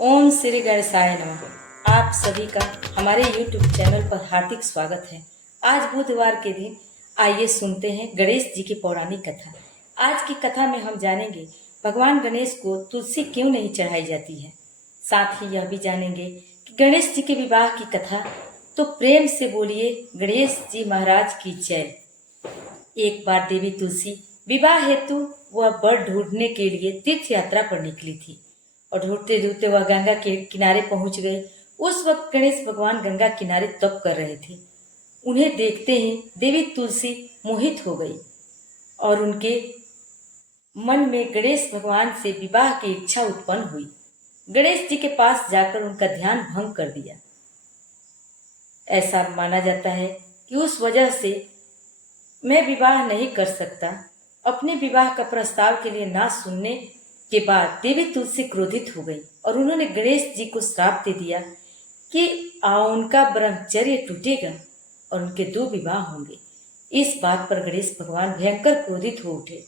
ओम श्री गणेशाय नमः। आप सभी का हमारे YouTube चैनल पर हार्दिक स्वागत है। आज बुधवार के दिन आइए सुनते हैं गणेश जी की पौराणिक कथा। आज की कथा में हम जानेंगे भगवान गणेश को तुलसी क्यों नहीं चढ़ाई जाती है। साथ ही यह भी जानेंगे कि गणेश जी के विवाह की कथा। तो प्रेम से बोलिए गणेश जी महाराज की जय। एक बार देवी तुलसी विवाह हेतु वह वर ढूंढने के लिए तीर्थ यात्रा पर निकली थी और ढूंढते ढूंढते वह गंगा के किनारे पहुंच गए। उस वक्त गणेश भगवान गंगा किनारे तप कर रहे थे। उन्हें देखते ही देवी तुलसी मोहित हो गई और उनके मन में गणेश भगवान से विवाह की इच्छा उत्पन्न हुई। गणेश जी के पास जाकर उनका ध्यान भंग कर दिया। ऐसा माना जाता है कि उस वजह से मैं विवाह नहीं कर सकता। अपने विवाह का प्रस्ताव के लिए ना सुनने के बाद देवी तुलसी क्रोधित हो गई और उन्होंने गणेश जी को श्राप दे दिया कि उनका ब्रह्मचर्य टूटेगा और उनके 2 विवाह होंगे। इस बात पर गणेश भगवान भयंकर क्रोधित हो उठे,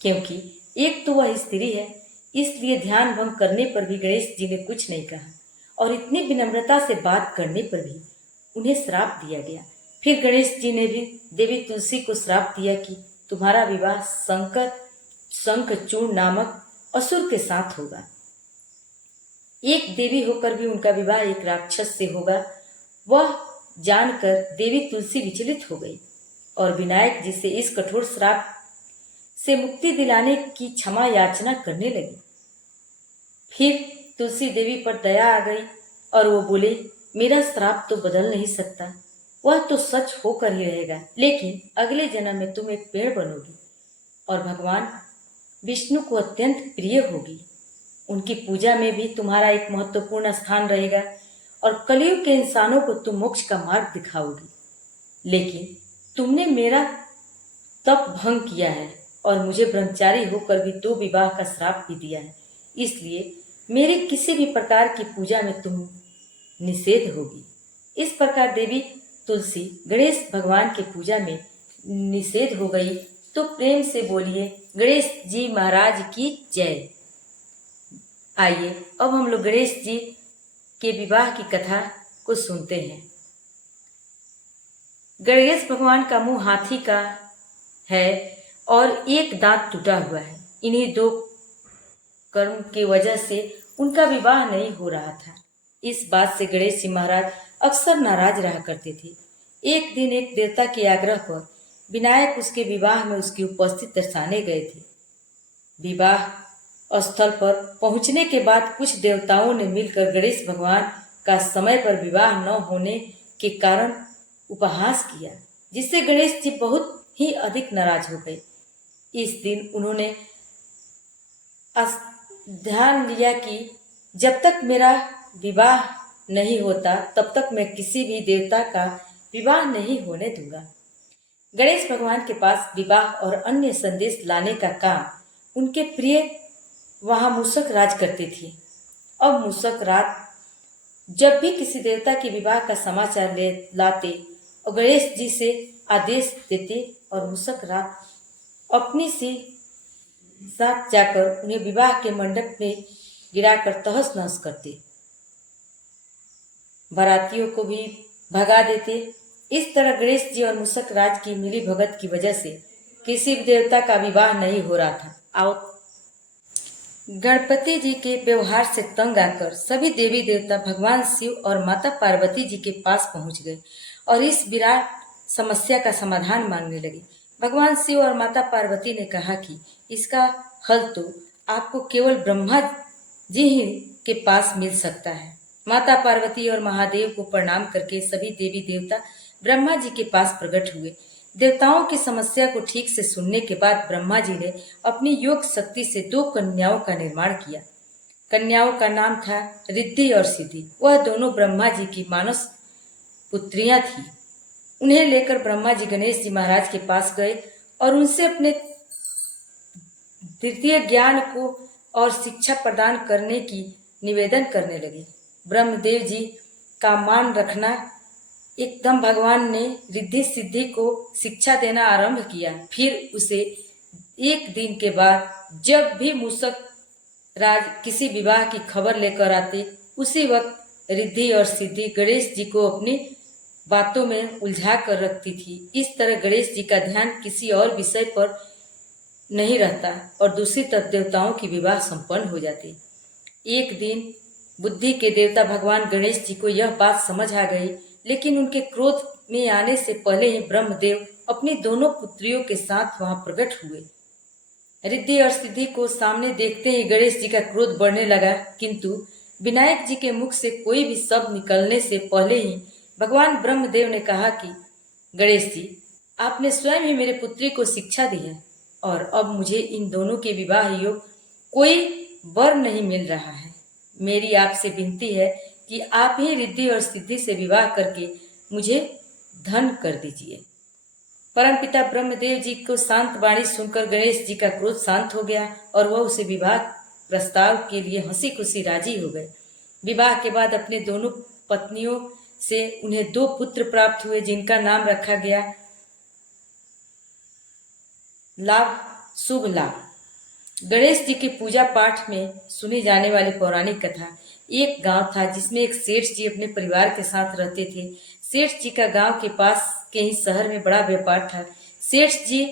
क्योंकि एक तो वह स्त्री है, इसलिए ध्यान भंग करने पर भी गणेश जी ने कुछ नहीं कहा और इतनी विनम्रता से बात करने पर भी उन्हें श्राप दिया गया। फिर गणेश जी ने भी देवी तुलसी को श्राप दिया कि तुम्हारा विवाह शंखचूड़ नामक असुर के साथ होगा। एक देवी होकर भी उनका विवाह एक राक्षस से होगा। वह जानकर देवी तुलसी विचलित हो गई और विनायक जी से इस कठोर श्राप से मुक्ति दिलाने की क्षमा याचना करने लगी। फिर तुलसी देवी पर दया आ गई और वो बोले, मेरा श्राप तो बदल नहीं सकता, वह तो सच होकर ही रहेगा, लेकिन अगले जन्म में तुम एक पेड़ बनोगी और भगवान विष्णु को अत्यंत प्रिय होगी। उनकी पूजा में भी तुम्हारा एक महत्वपूर्ण स्थान रहेगा और कलयुग के इंसानों को तुम मोक्ष का मार्ग दिखाओगी। लेकिन तुमने मेरा तप भंग किया है और मुझे ब्रह्मचारी होकर भी 2 विवाह का श्राप भी दिया है, इसलिए मेरे किसी भी प्रकार की पूजा में तुम निषेध होगी। इस प्रकार देवी तुलसी गणेश भगवान की पूजा में निषेध हो गई। तो प्रेम से बोलिए गणेश जी महाराज की जय। आइए अब हम लोग गणेश जी के विवाह की कथा को सुनते हैं। गणेश भगवान का मुंह हाथी का है और एक दांत टूटा हुआ है। इन्हीं 2 कर्म की वजह से उनका विवाह नहीं हो रहा था। इस बात से गणेश जी महाराज अक्सर नाराज रहा करते थे। एक दिन एक देवता के आग्रह पर विनायक उसके विवाह में उसकी उपस्थिति दर्शाने गए थे। विवाह स्थल पर पहुंचने के बाद कुछ देवताओं ने मिलकर गणेश भगवान का समय पर विवाह न होने के कारण उपहास किया, जिससे गणेश जी बहुत ही अधिक नाराज हो गए। इस दिन उन्होंने ध्यान लिया कि जब तक मेरा विवाह नहीं होता तब तक मैं किसी भी देवता का विवाह नहीं होने दूंगा। गणेश भगवान के पास विवाह और अन्य संदेश लाने का काम उनके प्रिय वहां मूषक राज करते थे। अब मूषक राज जब भी किसी देवता के विवाह का समाचार लाते और गणेश जी से आदेश देते और मूषक राज अपनी से साथ जाकर उन्हें विवाह के मंडप में गिराकर तहस नहस करते, बारातियों को भी भगा देते। इस तरह गणेश जी और मूषक राज की मिली भगत की वजह से किसी भी देवता का विवाह नहीं हो रहा था। आओ गणपति जी के व्यवहार से तंग आकर सभी देवी देवता भगवान शिव और माता पार्वती जी के पास पहुंच गए और इस विराट समस्या का समाधान मांगने लगे। भगवान शिव और माता पार्वती ने कहा कि इसका हल तो आपको केवल ब्रह्मा जी ही के पास मिल सकता है। माता पार्वती और महादेव को प्रणाम करके सभी देवी देवता ब्रह्मा जी के पास प्रकट हुए। देवताओं की समस्या को ठीक से सुनने के बाद ब्रह्मा जी ने अपनी योग शक्ति से 2 कन्याओं का निर्माण किया। कन्याओं का नाम था रिद्धि और सिद्धि। वह दोनों ब्रह्मा जी की मानस पुत्रियां थी। उन्हें लेकर ब्रह्मा जी गणेश जी महाराज के पास गए और उनसे अपने तृतीय ज्ञान को और शिक्षा प्रदान करने की निवेदन करने लगे। ब्रह्मदेव जी का मान रखना एकदम भगवान ने रिद्धि सिद्धि को शिक्षा देना आरंभ किया। फिर उसे एक दिन के बाद जब भी मूषक किसी विवाह की खबर लेकर आते, उसी वक्त रिद्धि और सिद्धि गणेश जी को अपनी बातों में उलझा कर रखती थी। इस तरह गणेश जी का ध्यान किसी और विषय पर नहीं रहता और दूसरी तरफ देवताओं की विवाह संपन्न हो जाती। एक दिन बुद्धि के देवता भगवान गणेश जी को यह बात समझ आ गई, लेकिन उनके क्रोध में आने से पहले ही ब्रह्मदेव अपनी दोनों पुत्रियों के साथ वहां प्रकट हुए। रिद्धि और सिद्धि को सामने देखते ही गणेश जी का क्रोध बढ़ने लगा, किंतु विनायक जी के मुख से कोई भी शब्द निकलने से पहले ही भगवान ब्रह्मदेव ने कहा कि गणेश जी, आपने स्वयं ही मेरे पुत्री को शिक्षा दी है और अब मुझे इन दोनों के विवाह योग कोई वर नहीं मिल रहा है। मेरी आपसे विनती है कि आप ही रिद्धि और सिद्धि से विवाह करके मुझे धन कर दीजिए। परमपिता ब्रह्मदेव जी को शांत वाणी सुनकर गणेश जी का क्रोध शांत हो गया और वह उसे विवाह प्रस्ताव के लिए हंसी खुशी राजी हो गए। विवाह के बाद अपने दोनों पत्नियों से उन्हें 2 पुत्र प्राप्त हुए, जिनका नाम रखा गया लाभ, शुभ लाभ। गणेश जी के पूजा पाठ में सुनी जाने वाली पौराणिक कथा। एक गांव था जिसमें एक सेठ जी अपने परिवार के साथ रहते थे। सेठ जी का गांव के पास के ही शहर में बड़ा व्यापार था। सेठ जी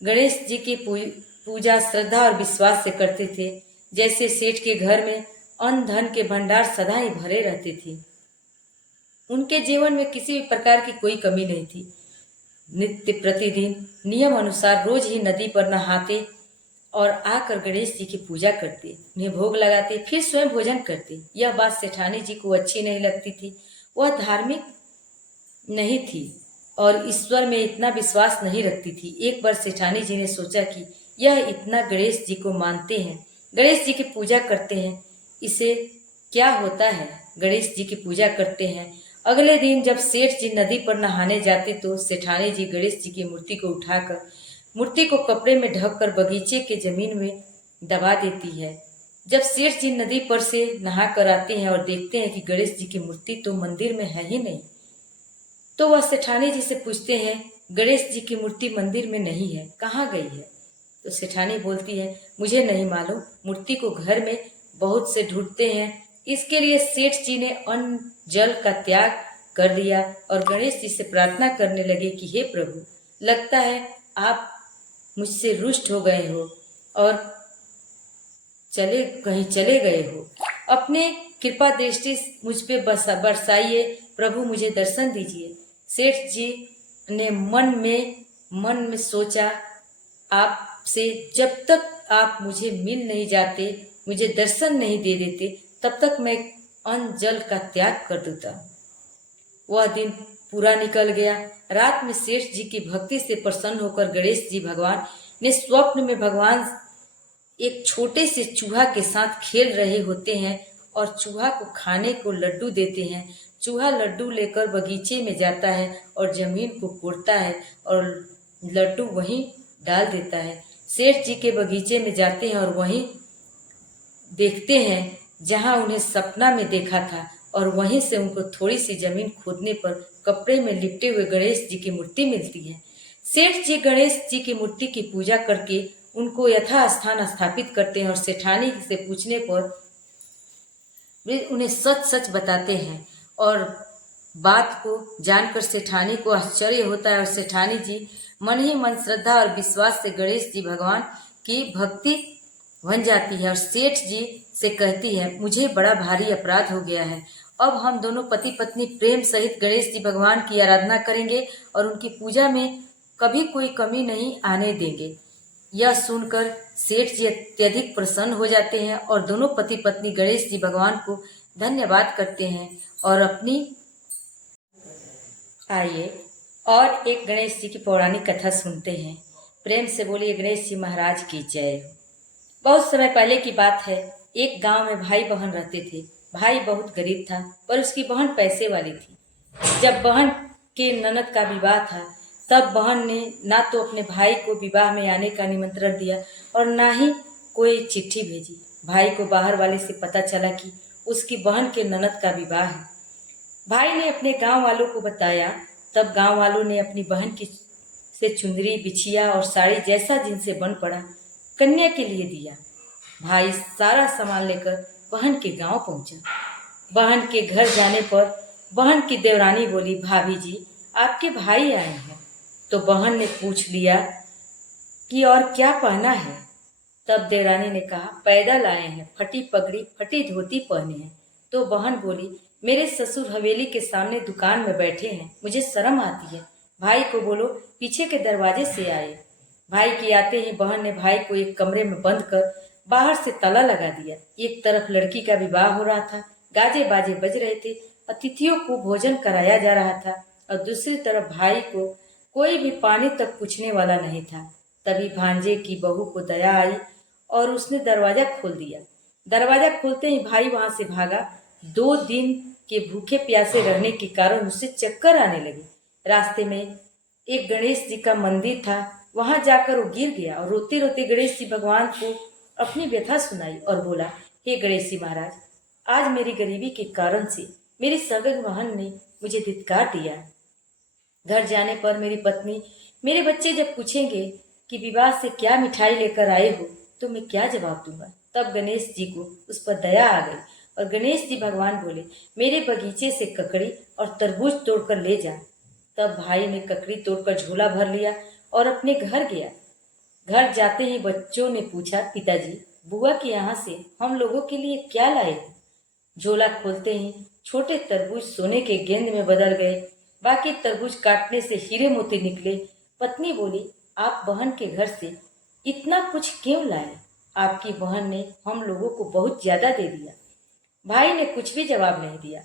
गणेश जी की पूजा श्रद्धा और विश्वास से करते थे। जैसे सेठ के घर में अन्न धन के भंडार सदा ही भरे रहते थे। उनके जीवन में किसी भी प्रकार की कोई कमी नहीं थी। नित्य प्रतिदिन नियम अनुसार रोज ही नदी पर नहाते और आकर गणेश जी की पूजा करते, उन्हें भोग लगाते, फिर स्वयं भोजन करते। यह बात सेठानी जी को अच्छी नहीं लगती थी। वह धार्मिक नहीं थी और ईश्वर में इतना विश्वास नहीं रखती थी। एक बार सेठानी जी ने सोचा कि यह इतना गणेश जी को मानते हैं, गणेश जी की पूजा करते हैं, इसे क्या होता है, गणेश जी की पूजा करते हैं। अगले दिन जब सेठ जी नदी पर नहाने जाते तो सेठानी जी गणेश जी की मूर्ति को उठाकर मूर्ति को कपड़े में ढककर बगीचे के जमीन में दबा देती है। जब सेठ जी नदी पर से नहा कर आते हैं और देखते हैं कि गणेश जी की मूर्ति तो मंदिर में है ही नहीं, तो वह सेठानी जी से पूछते हैं, गणेश जी की मूर्ति मंदिर में नहीं है, कहाँ गई है? तो सेठानी बोलती है, मुझे नहीं मालूम, मूर्ति को घर में बहुत से ढूंढते हैं। इसके लिए सेठ जी ने अन्न जल का त्याग कर दिया और गणेश जी से प्रार्थना करने लगे कि हे प्रभु, लगता है आप मुझसे रुष्ट हो गए हो और कहीं चले गए हो। अपने कृपा दृष्टि मुझ पे बरसाइए प्रभु, मुझे दर्शन दीजिए। सेठ जी ने मन में सोचा, आपसे जब तक आप मुझे मिल नहीं जाते, मुझे दर्शन नहीं दे देते, तब तक मैं अन्न जल का त्याग कर देता। वह दिन पूरा निकल गया। रात में सेठ जी की भक्ति से प्रसन्न होकर गणेश जी भगवान ने स्वप्न में भगवान एक छोटे से चूहा के साथ खेल रहे होते हैं और चूहा को खाने को लड्डू देते हैं। चूहा लड्डू लेकर बगीचे में जाता है और जमीन को कोड़ता है और लड्डू वहीं डाल देता है। सेठ जी के बगीचे में जाते हैं और वहीं देखते हैं जहां उन्हें सपना में देखा था और वहीं से उनको थोड़ी सी जमीन खोदने पर कपड़े में लिपटे हुए गणेश जी की मूर्ति मिलती है। सेठ जी गणेश जी की मूर्ति की पूजा करके उनको यथास्थान स्थापित करते हैं और सेठानी से पूछने पर वे उन्हें सच सच बताते हैं और बात को जानकर सेठानी को आश्चर्य होता है और सेठानी जी मन ही मन श्रद्धा और विश्वास से गणेश जी भगवान की भक्ति बन जाती है और सेठ जी से कहती है, मुझे बड़ा भारी अपराध हो गया है, अब हम दोनों पति पत्नी प्रेम सहित गणेश जी भगवान की आराधना करेंगे और उनकी पूजा में कभी कोई कमी नहीं आने देंगे। यह सुनकर सेठ जी अत्यधिक प्रसन्न हो जाते हैं और दोनों पति पत्नी गणेश जी भगवान को धन्यवाद करते हैं और अपनी आइए और एक गणेश जी की पौराणिक कथा सुनते हैं। प्रेम से बोलिए गणेश जी महाराज की जय। बहुत समय पहले की बात है, एक गांव में भाई बहन रहते थे। भाई बहुत गरीब था पर उसकी बहन पैसे वाली थी। जब बहन के ननद का विवाह था तब बहन ने ना तो अपने भाई को विवाह में आने का निमंत्रण दिया और ना ही कोई चिट्ठी भेजी। भाई को बाहर वाले से पता चला कि उसकी बहन के ननद का विवाह है। भाई ने अपने गांव वालों को बताया, तब गांव वालों ने अपनी बहन की से चुंदरी, बिछिया और साड़ी जैसा जिनसे बन पड़ा कन्या के लिए दिया। भाई सारा सामान लेकर बहन के गांव पहुंचा। बहन के घर जाने पर बहन की देवरानी बोली, भाभी जी आपके भाई आए हैं। तो बहन ने पूछ लिया कि और क्या पहना है। तब देवरानी ने कहा, पैदल आए हैं, फटी पगड़ी फटी धोती पहने हैं। तो बहन बोली, मेरे ससुर हवेली के सामने दुकान में बैठे हैं, मुझे शर्म आती है, भाई को बोलो पीछे के दरवाजे से आए। भाई के आते ही बहन ने भाई को एक कमरे में बंद कर बाहर से ताला लगा दिया। एक तरफ लड़की का विवाह हो रहा था, गाजे बाजे बज रहे थे, अतिथियों को भोजन कराया जा रहा था, और दूसरी तरफ भाई को कोई भी पानी तक पूछने वाला नहीं था। तभी भांजे की बहू को दया आई और उसने दरवाजा खोल दिया। दरवाजा खोलते ही भाई वहां से भागा। 2 दिन के भूखे प्यासे रहने के कारण उसे चक्कर आने लगे। रास्ते में एक गणेश जी का मंदिर था, वहां जाकर वो गिर गया और रोते रोते गणेश जी भगवान को अपनी व्यथा सुनाई और बोला, हे गणेश जी महाराज, आज मेरी गरीबी के कारण से मेरी सगन बहन ने मुझे धिक्कार दिया। घर जाने पर मेरी पत्नी, मेरे बच्चे जब पूछेंगे कि विवाह से क्या मिठाई लेकर आए हो, तो मैं क्या जवाब दूंगा। तब गणेश जी को उस पर दया आ गई और गणेश जी भगवान बोले, मेरे बगीचे से ककड़ी और तरबूज तोड़कर ले जा। तब भाई ने ककड़ी तोड़कर झोला भर लिया और अपने घर गया। घर जाते ही बच्चों ने पूछा, पिताजी बुआ के यहाँ से हम लोगों के लिए क्या लाए हो? झोला खोलते ही छोटे तरबूज सोने के गेंद में बदल गए, बाकी तरबूज काटने से हीरे मोती निकले। पत्नी बोली, आप बहन के घर से इतना कुछ क्यों लाए? आपकी बहन ने हम लोगों को बहुत ज्यादा दे दिया। भाई ने कुछ भी जवाब नहीं दिया।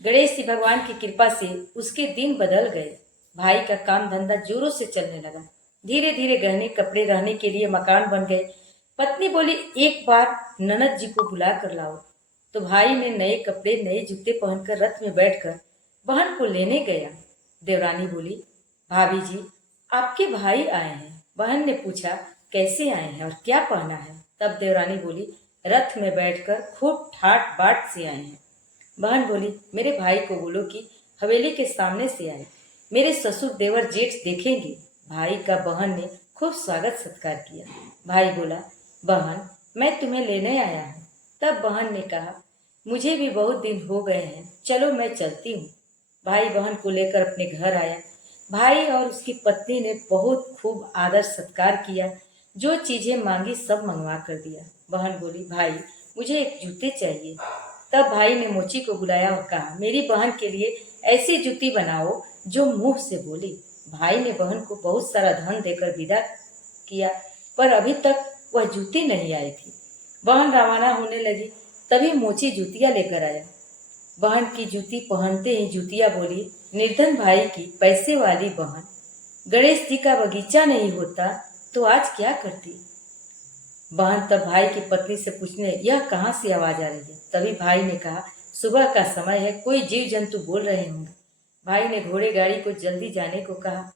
गणेश जी भगवान की कृपा से उसके दिन बदल गए। भाई का काम धंधा जोरों से चलने लगा। धीरे धीरे गहने कपड़े रहने के लिए मकान बन गए। पत्नी बोली, एक बार ननद जी को बुला कर लाओ। तो भाई ने नए कपड़े नए जूते पहनकर रथ में बैठकर बहन को लेने गया। देवरानी बोली, भाभी जी आपके भाई आए हैं। बहन ने पूछा, कैसे आए हैं और क्या पहना है? तब देवरानी बोली, रथ में बैठकर खूब ठाट बाट से आए हैं। बहन बोली, मेरे भाई को बोलो कि हवेली के सामने से आए, मेरे ससुर देवर जेठ देखेंगे। भाई का बहन ने खूब स्वागत सत्कार किया। भाई बोला, बहन मैं तुम्हें लेने आया हूँ। तब बहन ने कहा, मुझे भी बहुत दिन हो गए हैं, चलो मैं चलती हूँ। भाई बहन को लेकर अपने घर आया। भाई और उसकी पत्नी ने बहुत खूब आदर सत्कार किया, जो चीजें मांगी सब मंगवा कर दिया। बहन बोली, भाई मुझे एक जूते चाहिए। तब भाई ने मोची को बुलाया और कहा, मेरी बहन के लिए ऐसी जूती बनाओ जो मुंह से बोले। भाई ने बहन को बहुत सारा धन देकर विदा किया, पर अभी तक वह जूती नहीं आई थी। बहन रवाना होने लगी, तभी मोची जूतियां लेकर आया। बहन की जूती पहनते ही जूतियां बोली, निर्धन भाई की पैसे वाली बहन, गणेश जी का बगीचा नहीं होता तो आज क्या करती? बहन तब भाई की पत्नी से पूछने, यह कहाँ से आवाज आ रही है? तभी भाई ने कहा, सुबह का समय है, कोई जीव जंतु बोल रहे होंगे। भाई ने घोड़े गाड़ी को जल्दी जाने को कहा।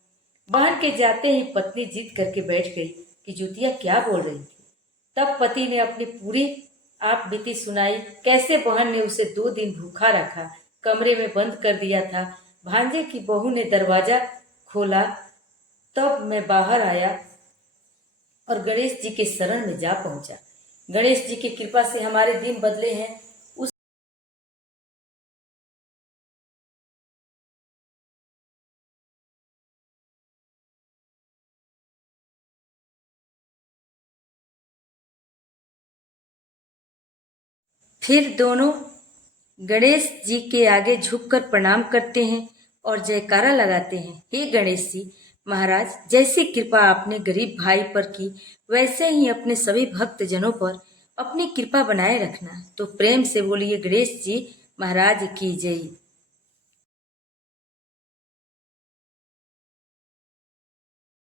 बहन के जाते ही पत्नी जिद करके बैठ गई कि जूतियां क्या बोल रही थी। तब पति ने अपनी पूरी आप बीती सुनाई, कैसे बहन ने उसे 2 दिन भूखा रखा, कमरे में बंद कर दिया था। भांजे की बहू ने दरवाजा खोला, तब मैं बाहर आया और गणेश जी के शरण में जा पहुंचा। गणेश जी की कृपा से हमारे दिन बदले हैं। उस फिर दोनों गणेश जी के आगे झुककर प्रणाम करते हैं और जयकारा लगाते हैं, हे गणेश जी महाराज, जैसी कृपा आपने गरीब भाई पर की, वैसे ही अपने सभी भक्त जनों पर अपनी कृपा बनाए रखना। तो प्रेम से बोलिए, गणेश जी महाराज की जय।